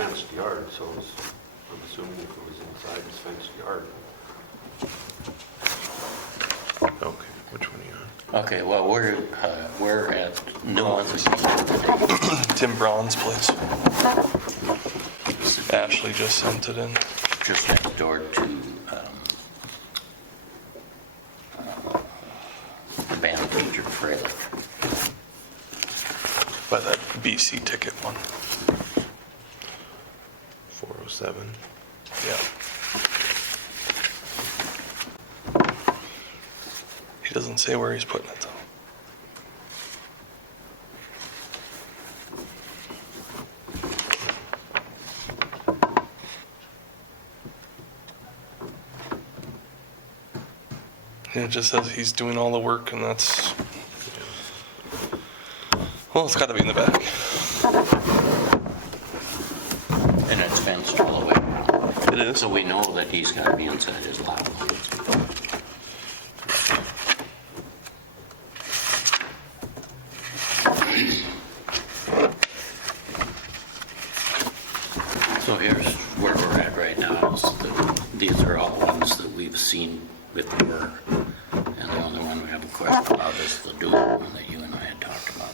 fenced yard, so I'm assuming if it was inside his fenced yard. Okay, which one are you on? Okay, well, we're at Nuance. Tim Braun's place. Ashley just sent it in. Just next door to the band teacher, Freilich. By that BC ticket one. 407. Yeah. He doesn't say where he's putting it though. Yeah, it just says he's doing all the work and that's, well, it's gotta be in the back. And it's fenced all the way around. It is. So we know that he's gonna be inside his lot lines. So here's where we're at right now. Is that these are all the ones that we've seen with the work. And the only one we have a question about is the dual one that you and I had talked about.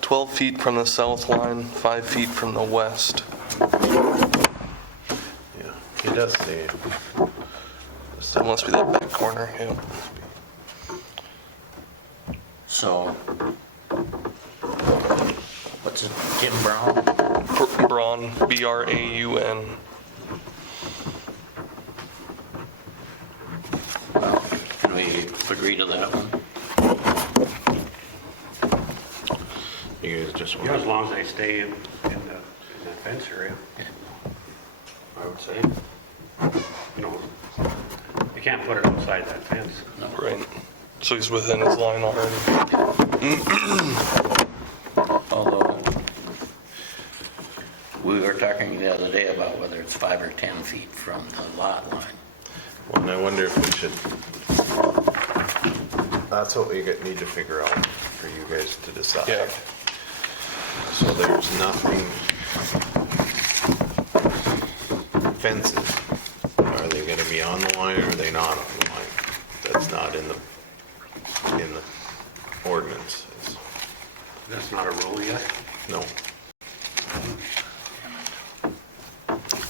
12 feet from the south line, 5 feet from the west. Yeah, he does say. That must be that back corner, yeah. So, what's it, Tim Brown? Braun, B-R-A-U-N. Can we agree to that one? You guys just Yeah, as want. long as they stay in the fence area, I would say. You know, you can't put it outside that fence. Right. So he's within his line already. Although, we were talking the other day about whether it's 5 or 10 feet from the lot line. Well, and I wonder if we should. That's what we need to figure out for you guys to decide. Yeah. So there's nothing. Fences. Are they going to be on the line or are they not on the line? That's not in the ordinance. That's not a rule yet. No.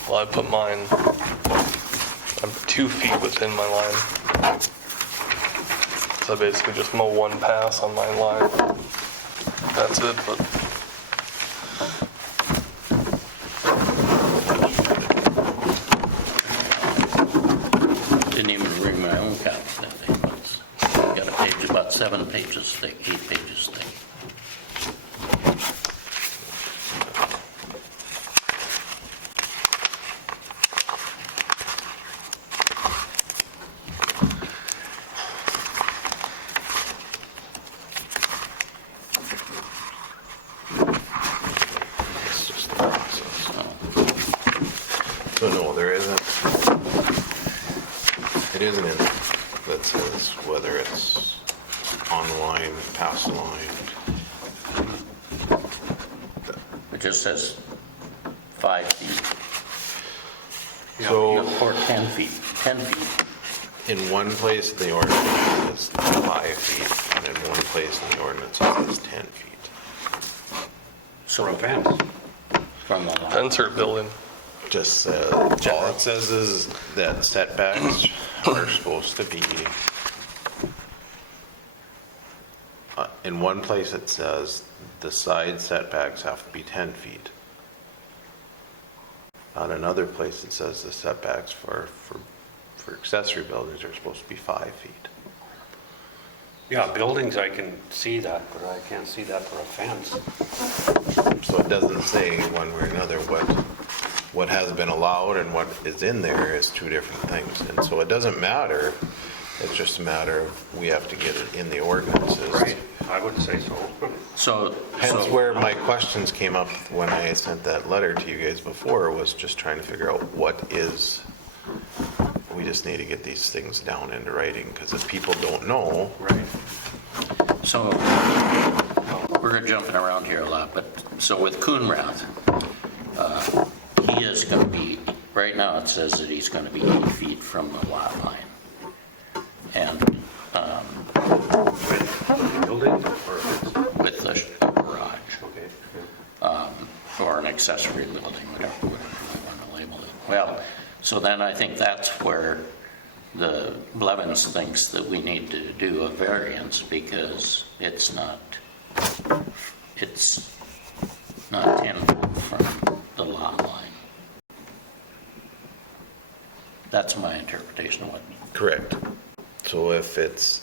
Well, I put mine, I'm 2 feet within my line. So I basically just mow one pass on my line. That's it, but Didn't even bring my own copy that thing, but it's got a page about 7 pages thick, 8 pages thick. It's just the process. So no, there isn't. It isn't in that says whether it's on the line, past the line. It just says 5 feet. So Or 10 feet, 10 feet. in one place the ordinance is 5 feet, and in one place in the ordinance it says 10 feet. For a fence. From the lot. fence or building. Just all it says is that setbacks are supposed to be. In one place it says the side setbacks have to be 10 feet. On another place it says the setbacks for accessory buildings are supposed to be 5 feet. Yeah, buildings, I can see that, but I can't see that for a fence. So it doesn't say one way or another what has been allowed and what is in there is two different things. And so it doesn't matter, it's just a matter of we have to get it in the ordinances. Right, I would say so. So, Hence where my questions came up when I sent that letter to you guys before, was just trying to figure out what is, we just need to get these things down into writing, because if people don't know. Right. So, we're jumping around here a lot, but, so with Coonrath, he he is going to be, right now it says that he's going to be 8 feet from the lot line. And Buildings or it's, with the garage, okay. or an accessory building, whatever you want to label it. Well, so then I think that's where the Blevins thinks that we need to do a variance because it's not 10 feet from the lot line. That's my interpretation of what. Correct. So if it's,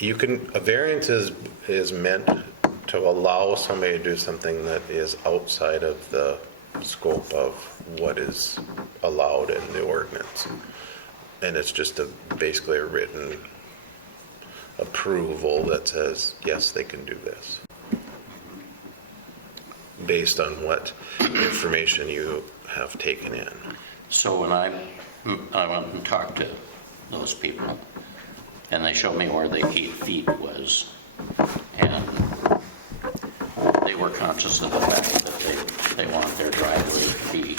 a variance is meant to allow somebody to do something that is outside of the scope of what is allowed in the ordinance. And it's just basically a written approval that says, yes, they can do this. Based on what information you have taken in. So when I went and talked to those people, and they showed me where the 8 feet was, and they were conscious of the fact that they want their driveway to be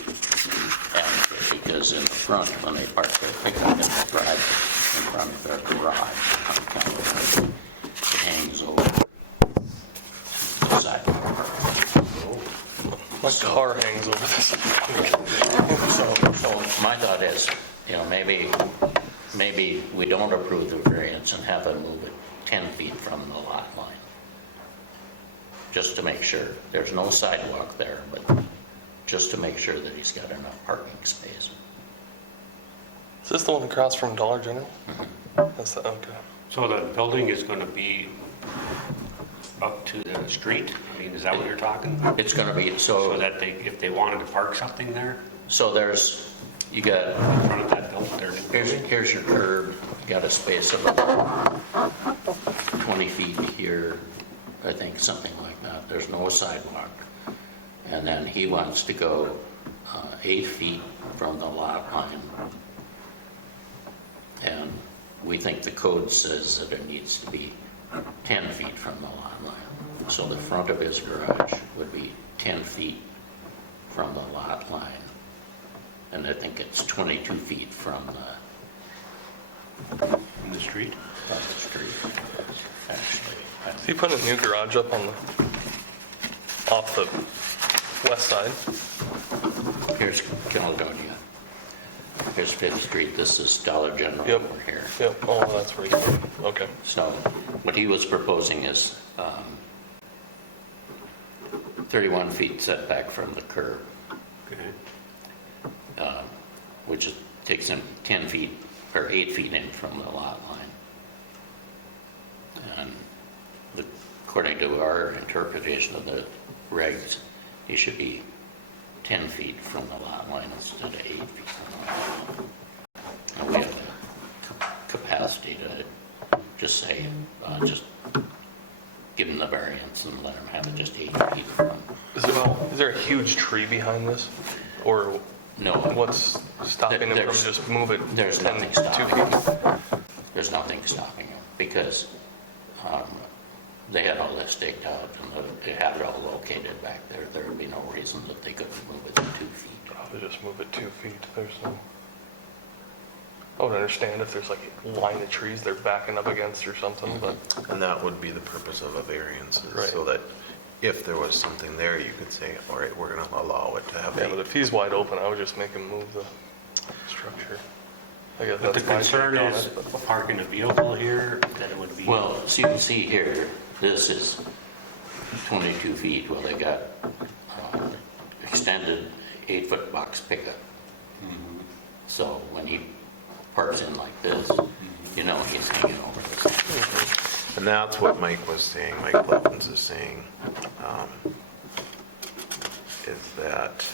adequate, because in the front, when they park their pickup in the driveway in front of their garage, it hangs over the sidewalk. My car hangs over this. So my thought is, maybe we don't approve the variance and have them move it 10 feet from the lot line. Just to make sure. There's no sidewalk there, but just to make sure that he's got enough parking space. Is this the one across from Dollar General? That's the, okay. So the building is going to be up to the street? I mean, is that what you're talking? It's going to be, So that if they wanted to park something there so you got, in front of that building? here's your curb, you got a space of about 20 feet here, I think, something like that. There's no sidewalk. And then he wants to go 8 feet from the lot line. And we think the code says that it needs to be 10 feet from the lot line. So the front of his garage would be 10 feet from the lot line. And I think it's 22 feet from In the street? the street, actually. Is he putting a new garage up off the west side? Here's Caledonia. Here's 5th Street. This is Dollar General Yep. over here. Yep, oh, that's where he's putting, okay. So what he was proposing is 31 feet setback from the curb, Okay. which takes him 10 feet or 8 feet in from the lot line. And according to our interpretation of the regs, he should be 10 feet from the lot line instead of 8 feet from the lot line. And we have the capacity to just say, just give him the variance and let him have it just 8 feet from. Is there a huge tree behind this? Or No. what's stopping him from There's- just move it There's 10, nothing 2 stopping feet? him. There's nothing stopping him because they had all this staked out and they had it all located back there. There would be no reason that they couldn't move it 2 feet. Probably just move it 2 feet. There's no. I would understand if there's like a line of trees they're backing up against or something, but And that would be the purpose of a variance, is Right. so that if there was something there, you could say, all right, we're going to allow it to have yeah, but 8. if he's wide open, I would just make him move the structure. I guess But the that's my concern take on is it, but- parking a vehicle here, that it would be. Well, so you can see here, this is 22 feet. Well, they got extended 8-foot box pickup. So when he parks in like this, he's hanging over this. And that's what Mike was saying, Mike Blevins is saying, is that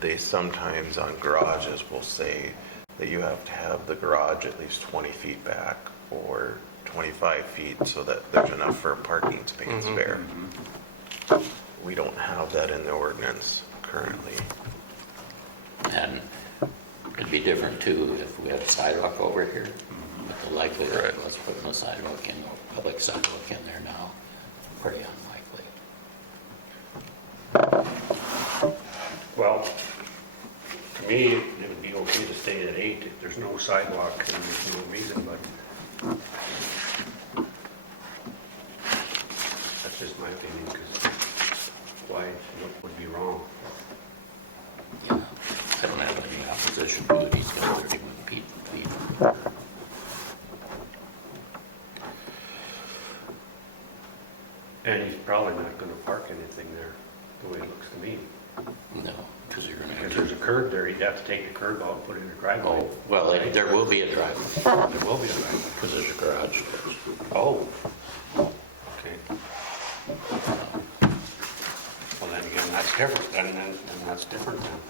they sometimes on garages will say that you have to have the garage at least 20 feet back or 25 feet so that there's enough for a parking space there. We don't have that in the ordinance currently. And it'd be different too if we had a sidewalk over here. But the likelihood of us putting a sidewalk in, or public sidewalk in there now, pretty unlikely. me, it would be okay to stay at 8 if there's no sidewalk and there's no reason, but that's just my opinion, because why, what would be wrong? Yeah, I don't have any opposition to it, he's got 31 feet. And he's probably not gonna park anything there, the way it looks to me. No, because you're gonna If have there's to. a curb there, he'd have to take the curb out and put in a driveway. Oh, well, there will be a driveway, There will be a driveway. because there's a garage doors. Oh, okay. Well, then again, that's different, then that's different then.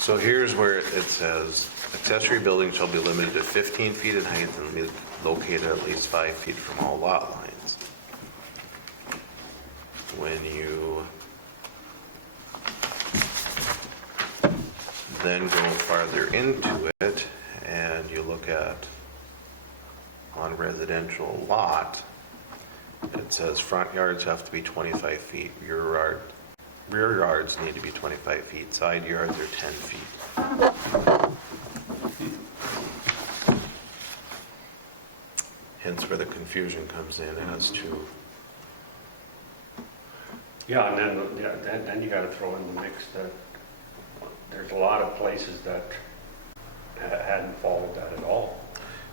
So here's where it says, accessory buildings shall be limited to 15 feet in height and be located at least 5 feet from all lot lines. When you then go farther into it and you look at on residential lot, it says front yards have to be 25 feet, rear yards need to be 25 feet, side yards are 10 feet. Hence where the confusion comes in as to, Yeah, and then you gotta throw in the mix that there's a lot of places that hadn't followed that at all.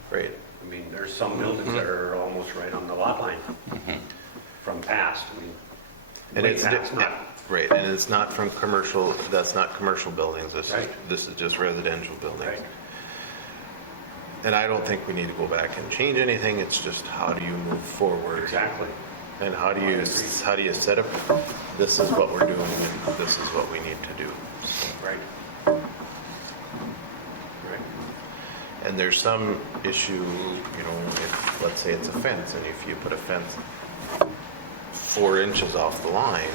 right, I mean, there's some buildings that are almost right on the lot line from past, I mean. and way it's, past, not, right, and it's not from commercial, that's not commercial buildings, Right. this is just residential buildings. right, And I don't think we need to go back and change anything, it's just how do you move forward? exactly, And how do you set up, this is what we're doing and this is what we need to do. right. Right, And there's some issue, you know, if, let's say it's a fence, and if you put a fence 4 inches off the line,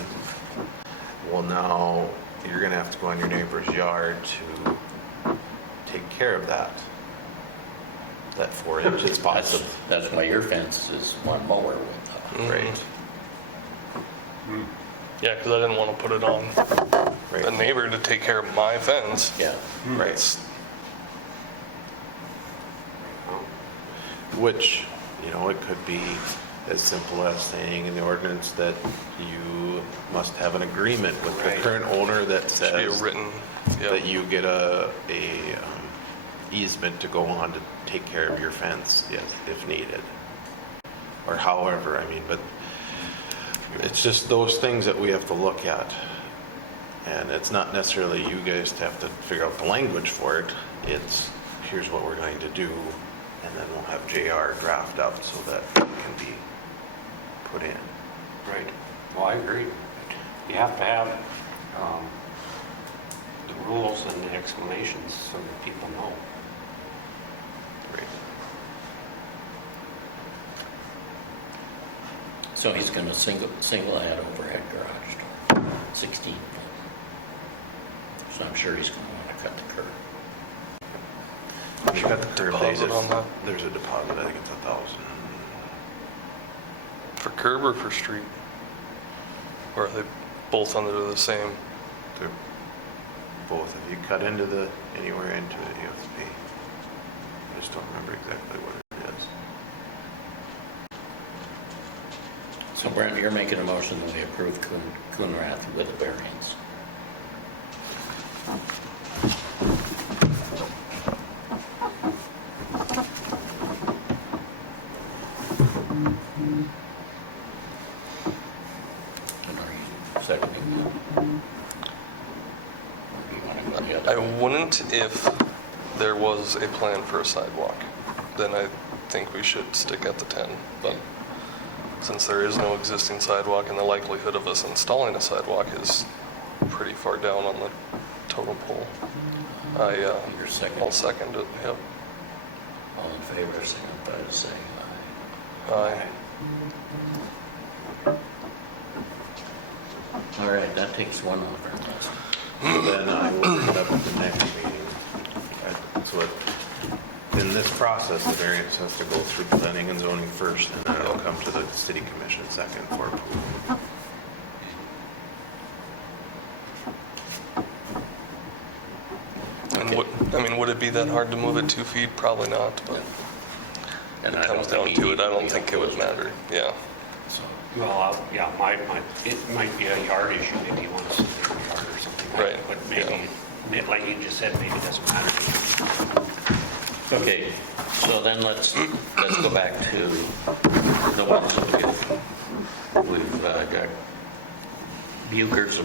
well now, you're gonna have to go on your neighbor's yard to take care of that. That 4 inches possible, That's why your fence is one mower width. right? Yeah, because I didn't want to put it on the Right, neighbor to take care of my fence. Yeah, right. It's, Which, you know, it could be as simple as saying in the ordinance that you must have an agreement with the Right. current owner that should be a says written, yeah. that you get a easement to go on to take care of your fence, yes, if needed. Or however, I mean, but it's just those things that we have to look at. And it's not necessarily you guys to have to figure out the language for it. It's, here's what we're going to do, and then we'll have JR draft up so that it can be put in. right. Well, I agree. You have to have the rules and the explanations so that people know. Right. so he's gonna single that overhead garage door, 16 foot. So I'm sure he's gonna want to cut the curb. You got the curb, Deposit on that? there's a deposit, I think it's 1,000. For curb or for street? Or are they both under the same? They're both. If you cut into anywhere into it, you have to pay. I just don't remember exactly what it is. So Brent, you're making a motion that we approve Coonrath with a variance. And are you seconding that? Or do you want to go the I other way? wouldn't if there was a plan for a sidewalk. Then I think we should stick at the 10. But since there is no existing sidewalk and the likelihood of us installing a sidewalk is pretty far down on the totem pole, You're seconding. I'll second it, yep. All in favor, signify by saying aye. Aye. All right, that takes one off our list. So then I will bring it up at the next meeting. So in this process, the variance has to go through planning and zoning first, and then it'll come to the city commission second for approval. be that hard to move it 2 feet? Probably not, but And it I don't comes think down he to it, I don't needs think to it would be matter. Yeah. So, Well, yeah, it might be a yard issue, maybe you want to sit in the yard or something. like Right, that, But maybe, like you just said, maybe it doesn't matter. okay, so then let's go back to the ones that we've got. Bucher's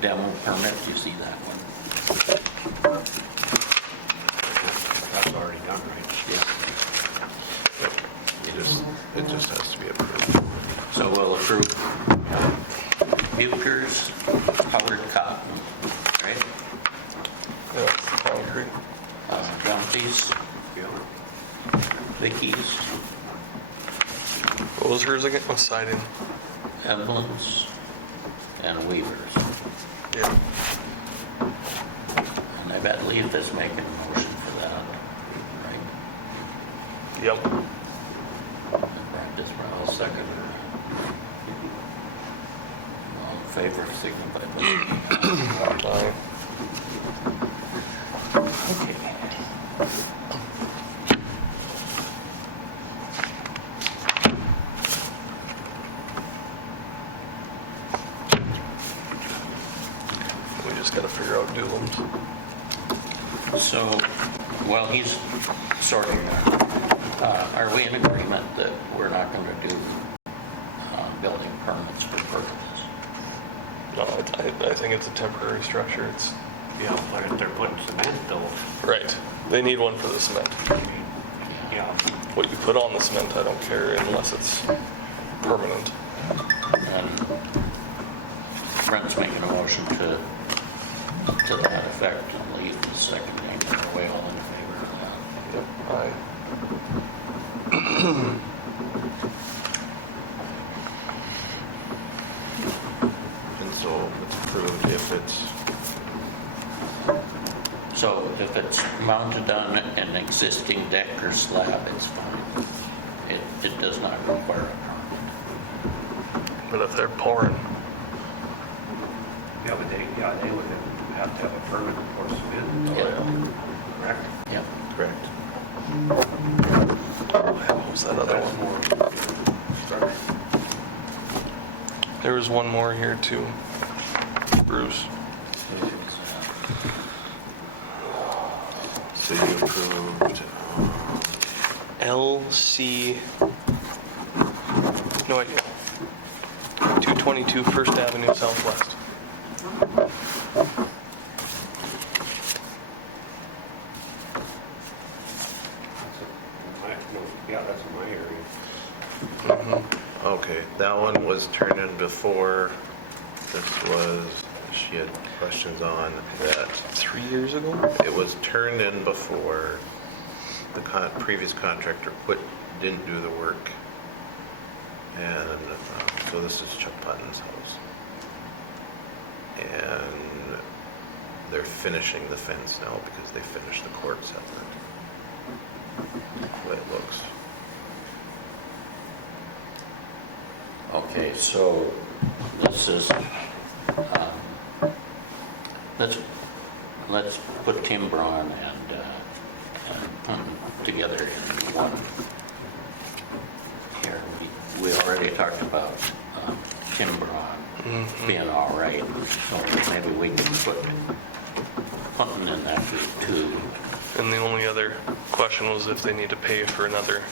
demo permit, you see that one? That's already done, right? Yeah. It just has to be approved. So we'll approve Bucher's colored cotton, right? Yeah, concrete. Dumpy's, Yeah. Vicky's, What was hers again? Was siding? Emblems, and Weaver's. Yeah. And I bet Leaf is making a motion for that, right? Yep. And Brandis Brown, second. All in favor, signify by saying Aye. aye. Okay. We just gotta figure out Doolum's. So, while he's sorting that, are we in agreement that we're not going to do building permits for Perkins? No, I think it's a temporary structure. It's, Yeah, but if they're putting cement though, right. They need one for the cement. I mean, yeah, What you put on the cement, I don't care unless it's permanent. And Brent's making a motion to that effect, and Leaf is seconding. Are we all in favor of that? Yep. Aye. And so it's approved if it's, So if it's mounted on an existing deck or slab, it's fine. It does not require a permit. But if they're pouring, yeah, but they would have to have a permit for cement, Yeah. correct? Yep. correct. what was that other That's one? more structure. There was one more here too. Bruce. So you approved, LC. No idea. 222 First Avenue Southwest. Yeah, that's in my area. okay, that one was turned in before, this was, she had questions on that. 3 years ago? It was turned in before the previous contractor didn't do the work. And so this is Chuck Putnam's house. And they're finishing the fence now because they finished the court separate. The way it looks. Okay, so this is, let's put timber on and put them together in one. Here, we already talked about timber on being all right, so maybe we can put something in that too. And the only other question was if they need to pay for another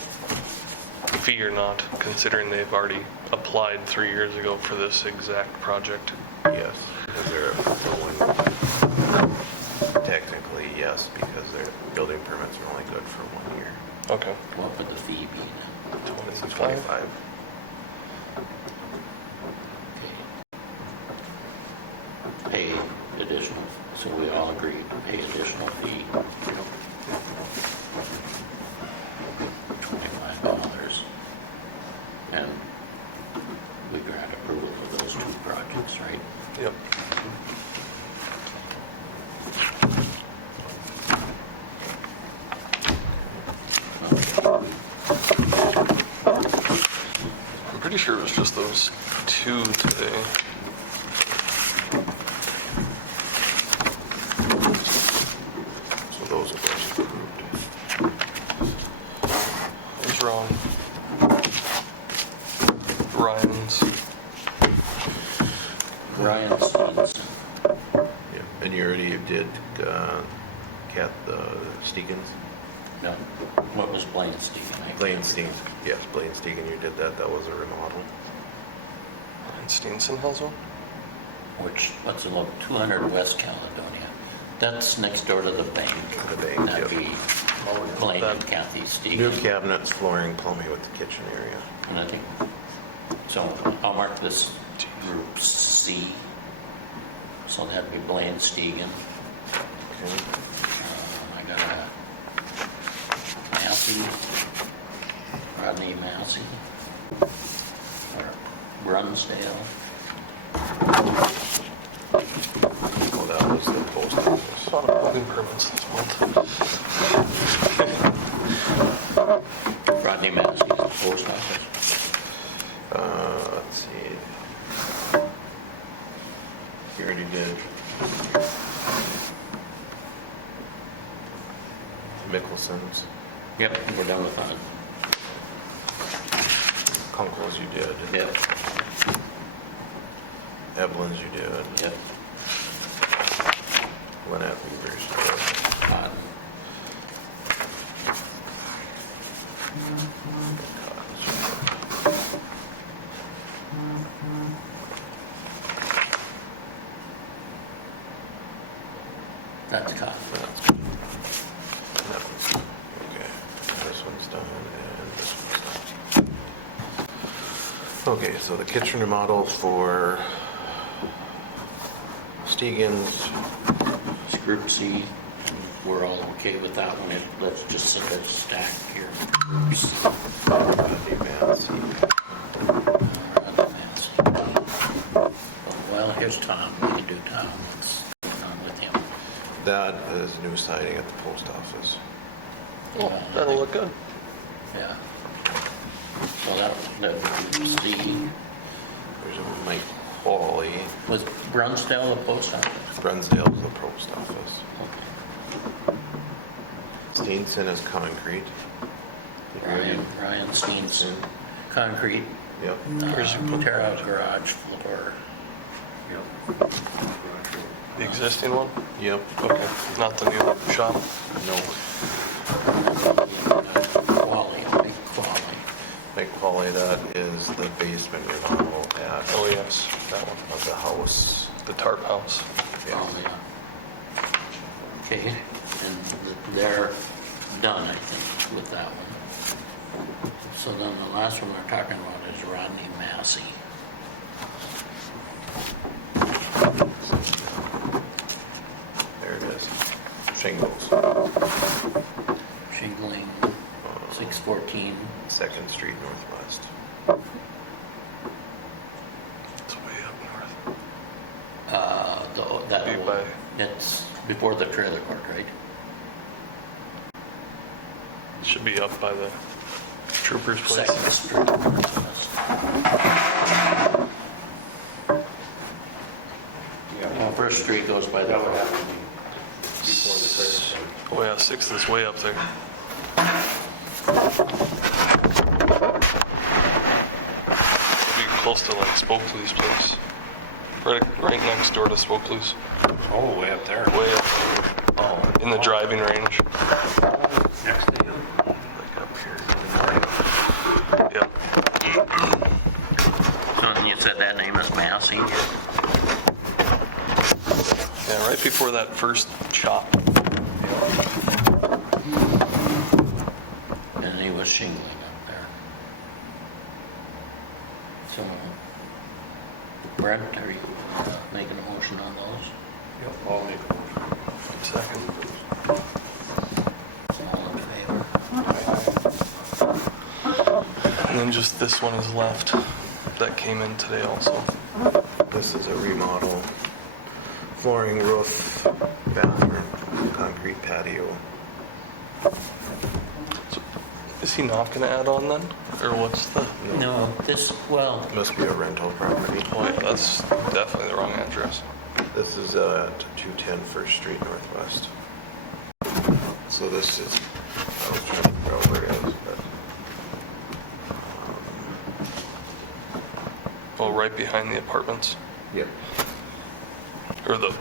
fee or not, considering they've already applied 3 years ago for this exact project. Yes, because they're technically yes, because their building permits are only good for 1 year. Okay. What would the fee be then? 25. Okay. Pay additional, so we all agreed to pay additional fee. $25. And we grant approval of those two projects, right? Yep. I'm pretty sure it was just those two today. So those are those approved. Ryan's. Ryan Steens. Yeah. And you already did, Steegans? No, what was Blaine Stegan? I Blaine can't Steen, yes, Blaine Stegan, you did that, that was a remodel. And Steenson has one? Which, what's it look, 200 West Caledonia. That's next door to the bank. The bank, That'd yep. be Blaine and Kathy New Stegan. cabinets, flooring, plumbing with the kitchen area. And I think, so I'll mark this group C. So that'd be Blaine Stegan. Okay. I got a Massey, Rodney Massey, or Brunsdale. Oh, that was the post office. A lot of building permits this month. Rodney Massey's the post office. Let's see. You already did. Mickelson's, Yep, we're done with that. Kunkel's you did. Yep, Evelyn's you did. yep. Lynette Weaver's you did. Cotton. That's cotton. Okay, this one's done and this one's done. Okay, so the kitchen remodels for Stegan's, It's Group C. We're all okay with that one. Let's just set it stacked here. Groups. Massey. Well, here's Tom. We can do Tom. What's going on with him? That is new siding at the post office. Oh, that'll look good. Yeah. Well, that would C. There's a Mike Hawley. Was Brunsdale the post office? Brunsdale's the post office. Okay. Steenson is concrete. Ryan Steenson. Concrete. Yep. Where's he put Terra garage floor. Yep. The existing one? Yep. Okay, not the new shop. No. Quality, big quality. Mike Hawley, that is the basement remodel at Oh yes, that one. of the house. The tarp house. Yeah. Oh, yeah. Okay, and they're done, I think, with that one. So then the last one we're talking about is Rodney Massey. There it is. Shingles. Shingling, 614. 2nd Street Northwest. It's way up north. That Be old, by- it's before the trailer court, right? It should be up by the trooper's place. 2nd Street Northwest. Well, First Street goes by the. That would have to be before the trailer. Oh yeah, 6th is way up there. Be close to like Spokeley's place. Right next door to Spokeley's. Oh, way up there. Way up there. Oh, in the driving range. Next to him. Like up here. Yep. So then you said that name is Massey? Yeah, right before that first shop. And he was shingling up there. So, Brent, are you making a motion on those? Yep, I'll make a motion. Second. All in favor? And then just this one is left. That came in today also. This is a remodel. Flooring, roof, bathroom, concrete patio. Is he not gonna add on then? Or what's the? No, this, well, Must be a rental property. Oh yeah, that's definitely the wrong address. This is at 210 First Street Northwest. So this is, I was trying to figure out where it is, but. Oh, right behind the apartments, Yep. or the,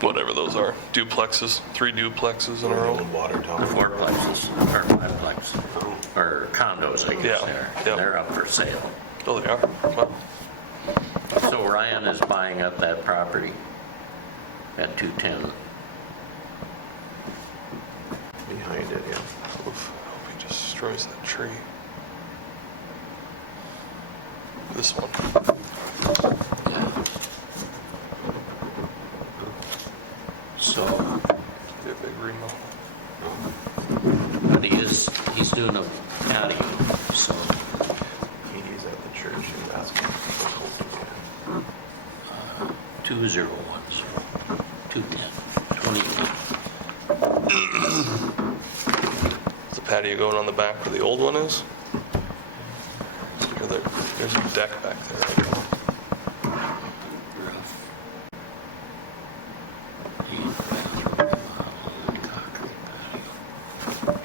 whatever those are, duplexes, 3 duplexes in a The row. water The tower. fourplexes, or fiveplex, or condos, I guess Yeah, they are. yeah. They're up for sale. Oh, they are? Well, So Ryan is buying up that property at 210. Behind it, yeah. oof, I hope he just destroys that tree. This one. So, Be a big remodel. but he's doing a patio, so Katie's at the church in basketball. 201, 210, 2010. Is the patio going on the back where the old one is? Or there's a deck back there.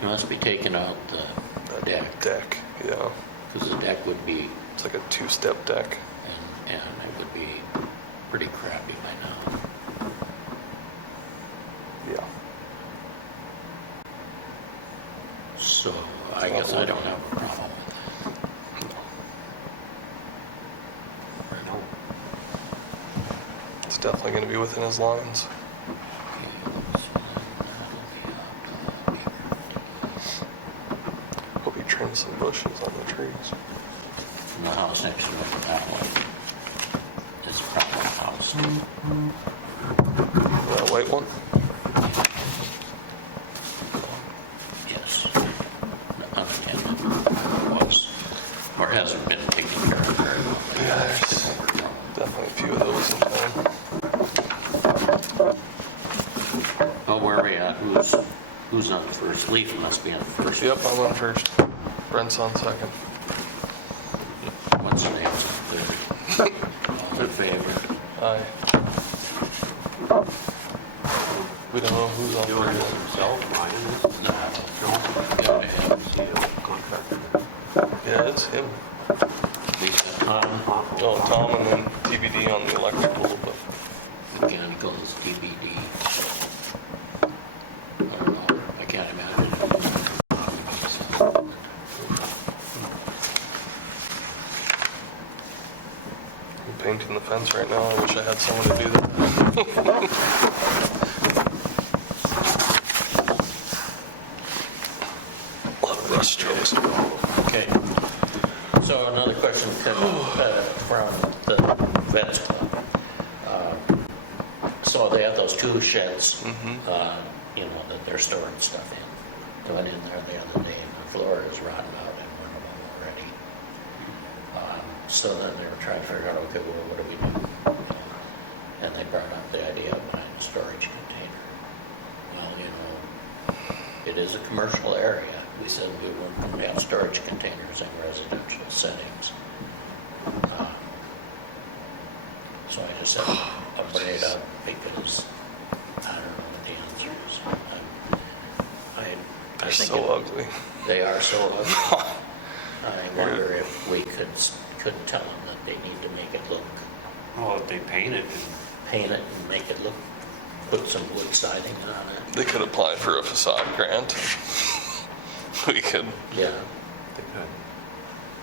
You must be taking out the deck, Deck, yeah. because the deck would be, It's like a 2-step deck. and it would be pretty crappy by now. Yeah. So I guess I don't have a problem with that. No. It's definitely going to be within his lines. Okay, so that'll be up. Hope he trims some bushes on the trees. And the house next to it, that one, is a problem house. That white one? Yes. Unattended was, or hasn't been taken care of very well. Yeah, there's definitely a few of those in town. Oh, where are we at? Who's on first? Leaf must be on first. Yep, I'm on first. Brent's on second. What's the name? All in favor? Aye. We don't know who's on Doing it third. himself, Ryan is. No. Go ahead. He a contractor. Yeah, it's him. Lisa, Tom, Oh, Tom and then TBD on the electrical, but mechanicals, DBD. I don't know. I can't imagine. I'm painting the fence right now. I wish I had someone to do that. A lot of brush strokes. Okay. So another question from the Vets Club. So they have those 2 sheds, that they're storing stuff in. I went in there the other day and the floor is rotten out in one of them already. So then they were trying to figure out, okay, well, what do we do? And they brought up the idea of buying a storage container. Well, it is a commercial area. We said we wouldn't have storage containers in residential settings. So I just said, I'll bring it up because I don't know what the answer is. I They're think so ugly. They are so ugly. I wonder if we could tell them that they need to make it look, Well, if they paint it, paint it and make it look, put some wood siding on it. They could apply for a facade grant. We could, Yeah.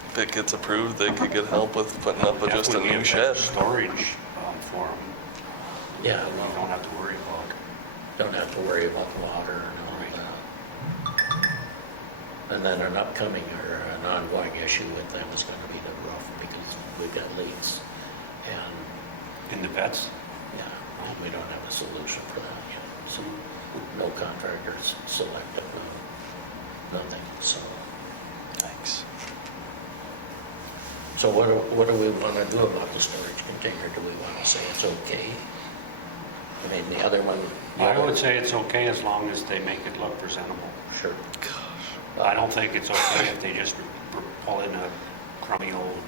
if it gets approved, they could get help with putting up with just a definitely new get shed. storage for them. Yeah, You don't have to worry about. don't have to worry about the water and all that. And then an upcoming or an ongoing issue with them is going to be the roof because we've got leaks. And, In the vets, yeah, and we don't have a solution for that yet. So no contractors selected, nothing, so. Thanks. So what do we want to do about the storage container? Do we want to say it's okay? I mean, the other one. I would say it's okay as long as they make it look presentable. Sure. I don't think it's okay if they just pull in a crummy old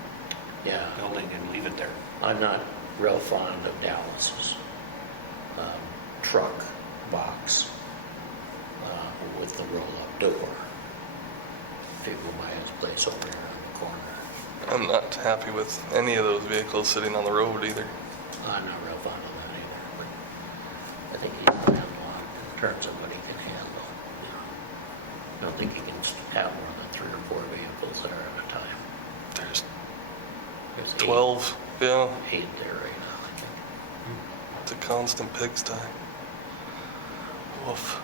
Yeah, building and leave it there. I'm not real fond of Dallas's truck box with the roll-up door. If you go by his place over here on the corner, I'm not happy with any of those vehicles sitting on the road either. I'm not real fond of that either, but I think he's handle on in terms of what he can handle. You know, I don't think he can have more than 3 or 4 vehicles there at a time. There's There's 12, yeah, 8 there right now, I think. it's a constant pigsty. Woof.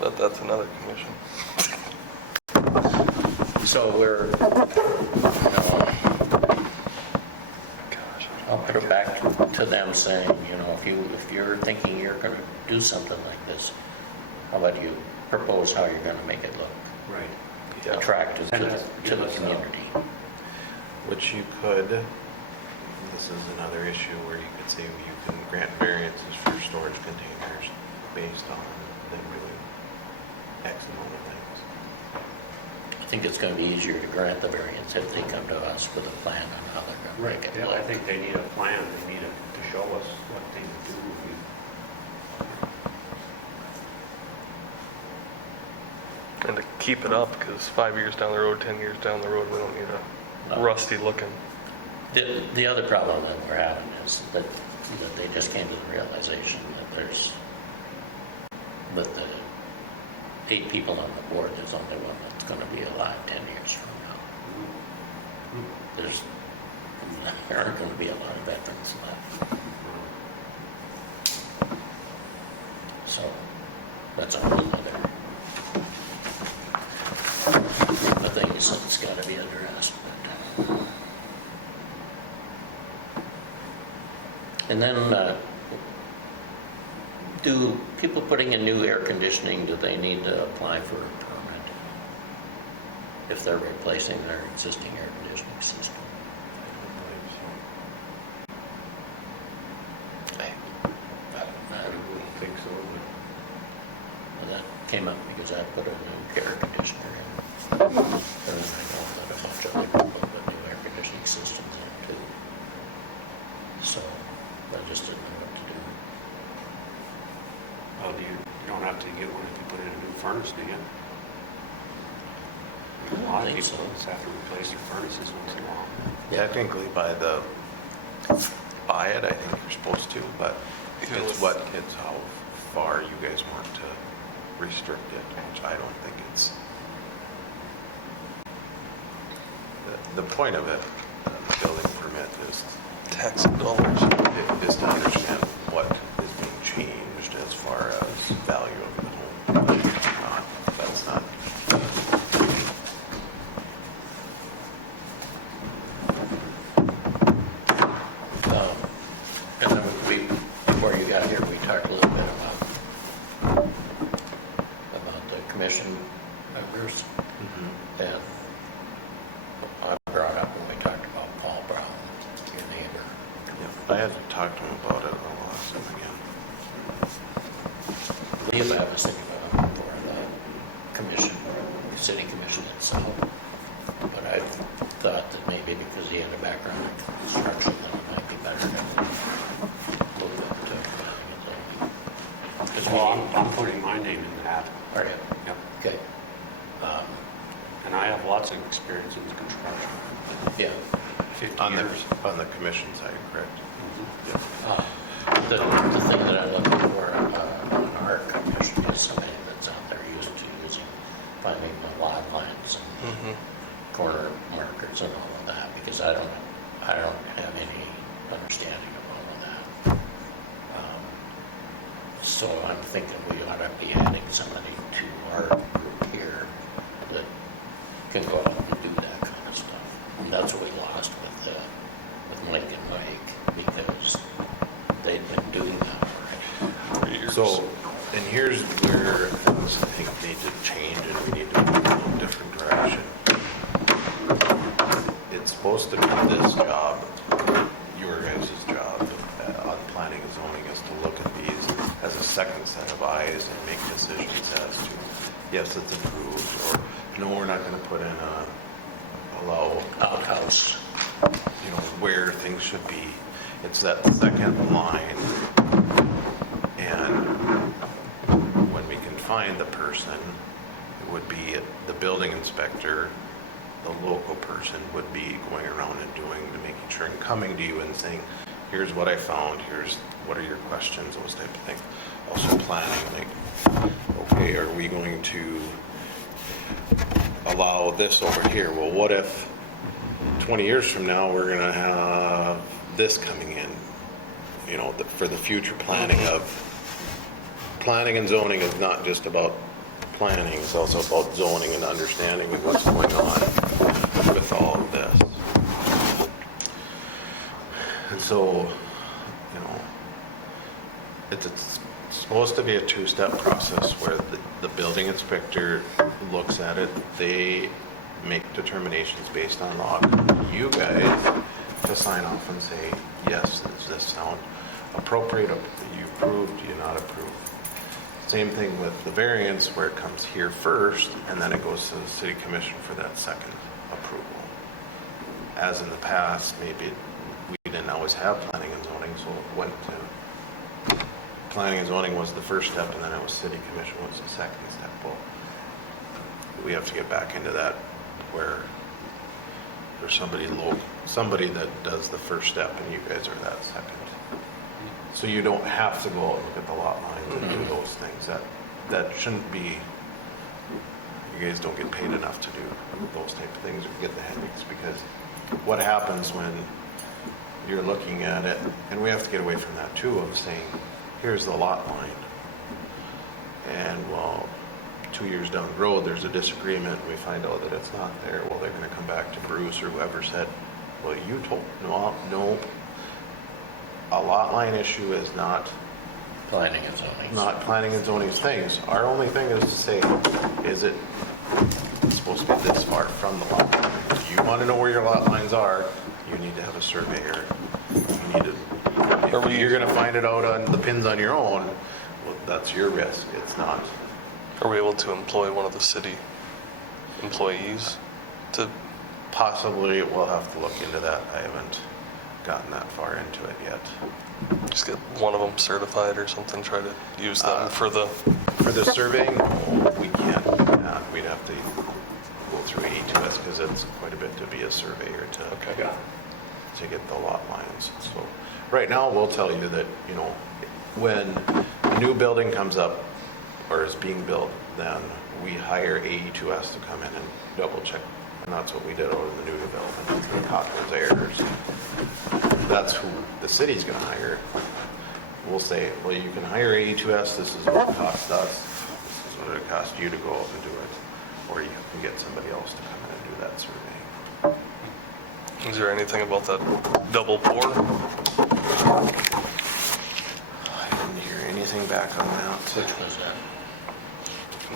But that's another commission. So we're, Gosh. I'll put it back to them saying, you know, if you're thinking you're gonna do something like this, how about you propose how you're gonna make it look Right. Yeah. attractive to Send us- the give us, community? Which you could, this is another issue where you could say you can grant variances for storage containers based on them doing X amount of things. I think it's gonna be easier to grant the variance if they come to us with a plan on how they're gonna Right, make it yeah, look. I think they need a plan, they need to show us what they do. And to keep it up, because 5 years down the road, 10 years down the road, we don't need a No. rusty looking. The other problem that we're having is that they just came to the realization that the 8 people on the board, there's only one that's gonna be alive 10 years from now. There aren't gonna be a lot of veterans left. So, that's a whole other thing that's gotta be addressed. But, and then, do people putting in new air conditioning, do they need to apply for a permit if they're replacing their existing air conditioning system? I wouldn't think so, Well, that came up because I put a new air conditioner in. And I know that a bunch of other people put new air conditioning systems in too. So, I just didn't know what to do. well, you don't have to get one if you put in a new furnace, do you? A lot of think people so. just have to replace their furnaces once in a while. Technically by it, I think you're supposed to, but it's how far you guys want to restrict it, which I don't think it's. The point of it, the building permit is Tax dollars. to understand what is being changed as far as value of the home. That's not. And then before you got here, we talked a little bit about the commission members. And I brought up when we talked about Paul Brown, your neighbor. I had to talk to him about it, I'll ask him again. Leave, I was thinking about him for the commission, the city commission itself. But I thought that maybe because he had a background in construction, that it might be better to move it to planning and zoning. 'Cause we Well, need- I'm putting my name in the hat. Are you? Yep. Okay. And I have lots of experience in construction, Yeah. 50 On years. on the commission side, correct? The thing that I'm looking for on our commission is somebody that's out there used to using, finding the lot lines and corner markers and all of that, because I don't have any understanding of all of that. So I'm thinking we ought to be adding somebody to our group here that can go out and do that kind of stuff. And that's what we lost with Mike and Mike, because they'd been doing that already. For years. So, and here's where things I think need to change and we need to move in a little different direction. It's supposed to be this job, your guys' job on planning and zoning is to look at these as a second set of eyes and make decisions as to, yes, it's approved, or no, we're not gonna put in allow Outhouse. where things should be. It's that second line. And when we can find the person, it would be the building inspector the local person would be going around and doing, to making sure and coming to you and saying, here's what I found, here's what are your questions, those type of things. Also planning, like, okay, are we going to allow this over here? Well, what if 20 years from now, we're gonna have this coming in? You know, for the future planning of, planning and zoning is not just about planning, it's also about zoning and understanding of what's going on with all of this. And so, you know, it's supposed to be a two-step process where the building inspector looks at it, they make determinations based on law. You guys to sign off and say, yes, does this sound appropriate? You approved, you not approved? Same thing with the variance, where it comes here first, and then it goes to the city commission for that second approval. As in the past, maybe we didn't always have planning and zoning, so it went to, planning and zoning was the first step, and then it was city commission was the second step. Well, we have to get back into that where there's somebody local, somebody that does the first step, and you guys are that second. So you don't have to go out and look at the lot lines and do those things. That shouldn't be, you guys don't get paid enough to do those type of things or get the headaches, because what happens when you're looking at it, and we have to get away from that too, of saying, here's the lot line. And well, 2 years down the road, there's a disagreement, we find out that it's not there. Well, they're gonna come back to Bruce or whoever said, well, you told, no, a lot line issue is not Planning and zoning. not planning and zoning things. Our only thing is to say, is it supposed to be this far from the lot line? If you want to know where your lot lines are, you need to have a surveyor. You need to, if you're going to find it out on the pins on your own, well, that's your risk. It's not. Are we able to employ one of the city employees to, Possibly, we'll have to look into that. I haven't gotten that far into it yet. just get one of them certified or something, try to use them for the, For the surveying, we can't. We'd have to go through AE2S because it's quite a bit to be a surveyor to get the lot lines. So right now, we'll tell you that, you know, when a new building comes up or is being built, then we hire AE2S to come in and double check. And that's what we did over the new development. We caught those errors. That's who the city's gonna hire. We'll say, well, you can hire AE2S, this is what it costs us, this is what it costs you to go out and do it. Or you can get somebody else to come in and do that survey. is there anything about that double pour? I didn't hear anything back on that. Which was that?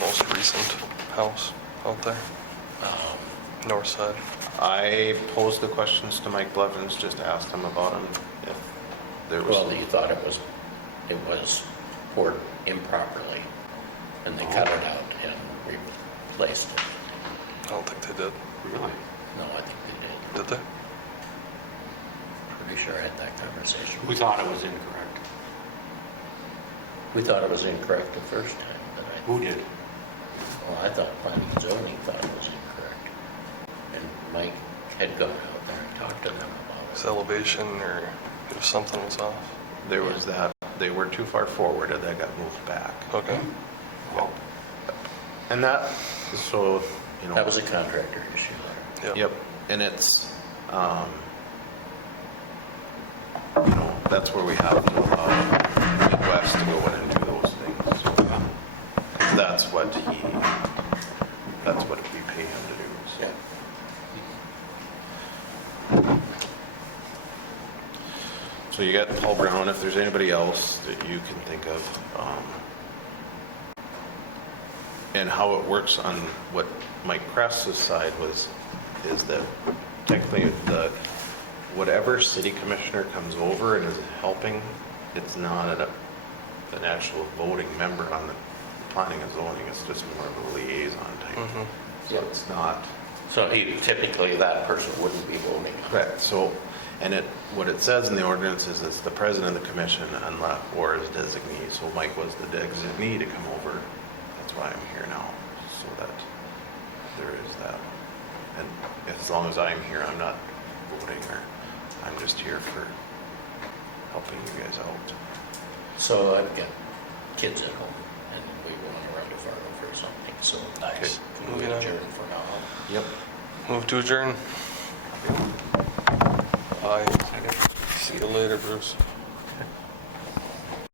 Most recent house out there, north side. I posed the questions to Mike Blevins, just asked him about them, if there was. Well, you thought it was poured improperly, and they cut it out and replaced it. I don't think they did. Really? No, I think they did. Did they? Pretty sure I had that conversation. We thought it was incorrect. We thought it was incorrect the first time, but Who did? well, I thought planning and zoning thought it was incorrect. And Mike had gone out there and talked to them about His it. elevation or if something was off? There was that, they were too far forward and that got moved back. Okay. Well, And that, so, you know. That was a contractor issue there. Yep. Yep, and it's, you know, that's where we have to allow Midwest to go in and do those things. So, 'cause that's what we pay him to do. So. Yeah. So you got Paul Brown, if there's anybody else that you can think of, and how it works on what Mike Kress's side is that technically whatever city commissioner comes over and is helping, it's not an actual voting member on the planning and zoning, it's just more of a liaison type. So it's not. So typically that person wouldn't be voting on it. Correct, so, and what it says in the ordinance is it's the president of the commission unless, or his designee, so Mike was the designee to come over, that's why I'm here now, so that there is that. And as long as I'm here, I'm not voting, or I'm just here for helping you guys out. So I've got kids at home, and we want to run to Fargo for something, so. Nice. Can we Moving on. adjourn for now? Yep. Move to adjourn. Bye. See you later, Bruce.